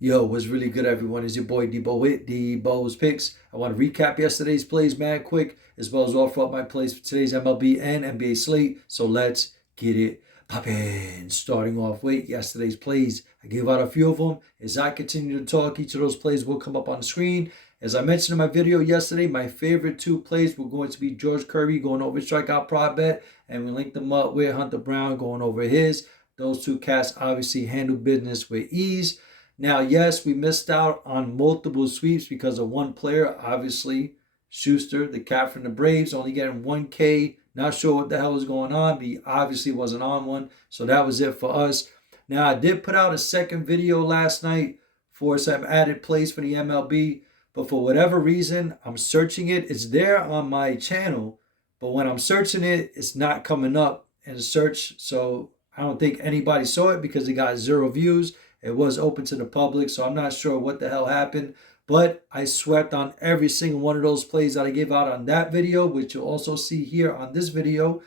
Yo, what's really good, everyone? Is your boy Debo with Debo's Picks. I want to recap yesterday's plays, man, quick, as well as offer up my plays for today's MLB and NBA slate. So let's get it poppin'. Starting off with yesterday's plays, I gave out a few of them. As I continue to talk, each of those plays will come up on the screen. As I mentioned in my video yesterday, my favorite two plays were going to be George Kirby going over strikeout prop bet, and we linked them up with Hunter Brown going over his. Those two cats obviously handle business with ease. Now, yes, we missed out on multiple sweeps because of one player, obviously, Schuster, the cat from the Braves, only getting 1K. Not sure what the hell was going on, but he obviously wasn't on one. So that was it for us. Now, I did put out a second video last night for some added plays for the MLB, but for whatever reason, I'm searching it. It's there on my channel, but when I'm searching it, it's not coming up in the search. So I don't think anybody saw it because it got 0 views. It was open to the public, so I'm not sure what the hell happened. But I swept on every single one of those plays that I gave out on that video, which you'll also see here on this video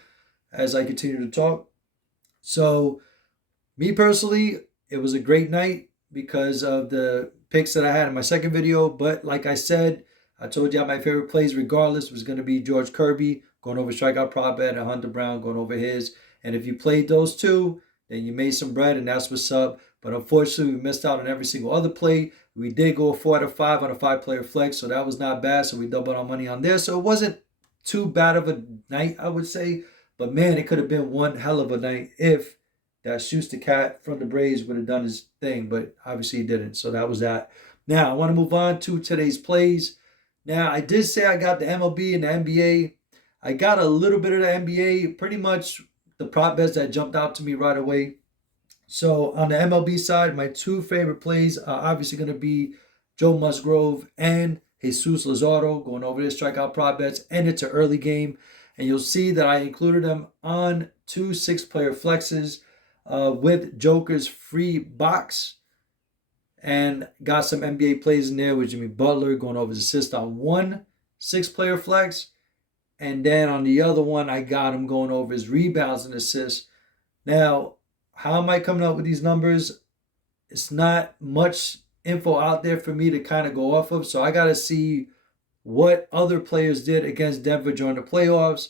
as I continue to talk. So, me personally, it was a great night because of the picks that I had in my second video. But like I said, I told you my favorite plays regardless was going to be George Kirby going over strikeout prop bet and Hunter Brown going over his. And if you played those two, then you made some bread, and that's what's up. But unfortunately, we missed out on every single other play. We did go 4 out of 5 on a 5-player flex, so that was not bad. So we doubled our money on there. So it wasn't too bad of a night, I would say. But man, it could have been one hell of a night if that Schuster cat from the Braves would have done his thing. But obviously he didn't. So that was that. Now, I want to move on to today's plays. Now, I did say I got the MLB and the NBA. I got a little bit of the NBA, pretty much the prop bets that jumped out to me right away. So on the MLB side, my two favorite plays are obviously going to be Joe Musgrove and Jesus Luzardo going over their strikeout prop bets, and it's an early game. And you'll see that I included them on 2 6-player flexes with Joker's free box, and got some NBA plays in there with Jimmy Butler going over his assist on 1 6-player flex. And then on the other one, I got him going over his rebounds and assists. Now, how am I coming up with these numbers? It's not much info out there for me to kind of go off of. So I got to see what other players did against Denver during the playoffs,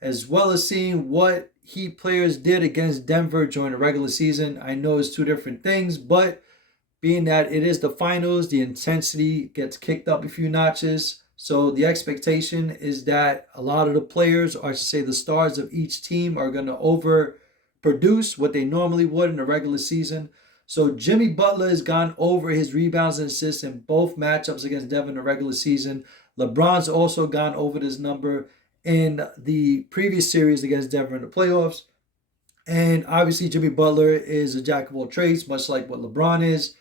as well as seeing what Heat players did against Denver during the regular season. I know it's two different things, but being that it is the finals, the intensity gets kicked up a few notches. So the expectation is that a lot of the players, or I should say the stars of each team, are going to overproduce what they normally would in a regular season. So Jimmy Butler has gone over his rebounds and assists in both matchups against Denver in the regular season. LeBron's also gone over this number in the previous series against Denver in the playoffs. And obviously Jimmy Butler is a jack of all trades, much like what LeBron is.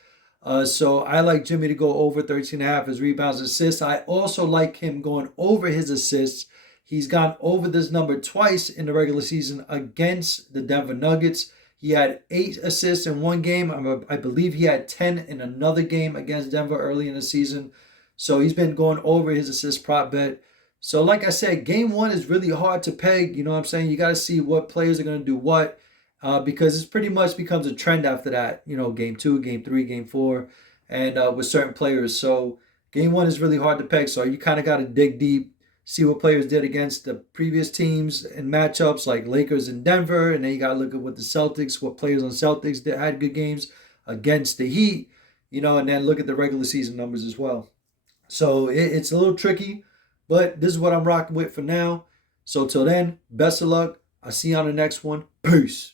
So I like Jimmy to go over 13.5 his rebounds and assists. I also like him going over his assists. He's gone over this number twice in the regular season against the Denver Nuggets. He had 8 assists in one game. I believe he had 10 in another game against Denver early in the season. So he's been going over his assist prop bet. So like I said, game 1 is really hard to peg. You know what I'm saying? You got to see what players are going to do what. Because it pretty much becomes a trend after that, game 2, game 3, game 4, and with certain players. So game 1 is really hard to peg. So you kind of got to dig deep, see what players did against the previous teams in matchups like Lakers and Denver. And then you got to look at what the Celtics, what players on Celtics that had good games against the Heat, and then look at the regular season numbers as well. So it's a little tricky, but this is what I'm rocking with for now. So till then, best of luck. I'll see you on the next one. Peace.